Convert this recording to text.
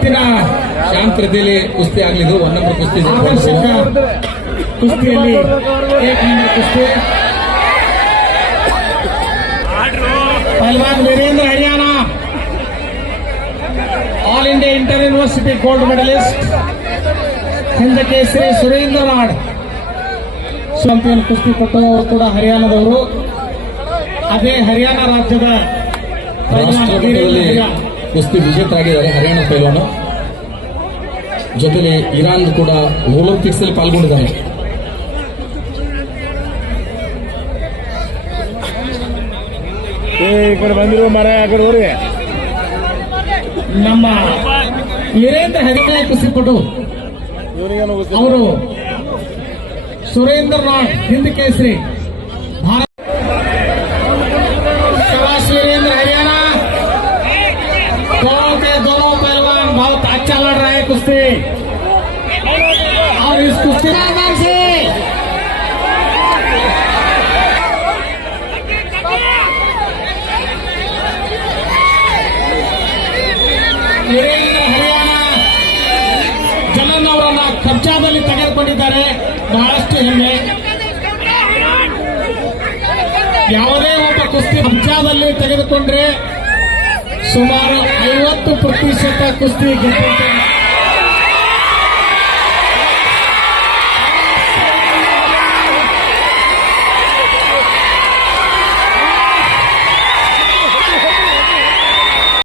ಇವತ್ತಿನ ಶಾಂತ ರೀತಿಯಲ್ಲಿ ಕುಸ್ತಿ ಆಗಲಿದ್ದು 1 ನಂಬರ್ ಕುಸ್ತಿ ಆಕರ್ಷಕ ಕುಸ್ತಿಯಲ್ಲಿ 1 ನಂಬರ್ ಕುಸ್ತಿ पहलवान Virender Haryana all India inter university gold medalist Hind Kesari Surender Nad champion ಕುಸ್ತಿಪಟು ಕೂಡ ಹರಿಯಾಣದವರು. ಅದೇ ಹರಿಯಾಣ ರಾಜ್ಯದ ರಾಷ್ಟ್ರಮಟ್ಟದಲ್ಲಿ ಕುಸ್ತಿ ವಿಜೇತ ಆಗಿದ್ದಾರೆ ಹರಿಯಾಣ ಪೈಲ್ವಾನು. ಜೊತೆಲಿ ಇರಾನ್ ಕೂಡ ಒಲಿಂಪಿಕ್ಸ್ ಅಲ್ಲಿ ಪಾಲ್ಗೊಂಡಿದ್ದಾರೆ. ಈ ಕಡೆ ಬಂದಿರುವ ಮರ ಆ ಕಡೆ ಹೋರಿ ನಮ್ಮ ವೀರೇಂದ್ರ ಹರಿಯಾಣ ಕುಸ್ತಿಪಟು ಅವರು सुरेंद्र नाड हिंद केसरी भारत वीरेंद्र हरियाणा दोनों के दोनों पहलवान बहुत अच्छा लड़ रहे हैं कुश्ती और इस कुश्ती से वीरेंद्र हरियाणा ಜನನ್ ಅವರನ್ನ ಕಬ್ಜಾದಲ್ಲಿ ತೆಗೆದುಕೊಂಡಿದ್ದಾರೆ. ಬಹಳಷ್ಟು ಹೆಮ್ಮೆ. ಯಾವುದೇ ಒಬ್ಬ ಕುಸ್ತಿ ಕಬ್ಜಾದಲ್ಲಿ ತೆಗೆದುಕೊಂಡ್ರೆ ಸುಮಾರು 50% ಕುಸ್ತಿ ಗೆಲ್ಲುತ್ತೆ.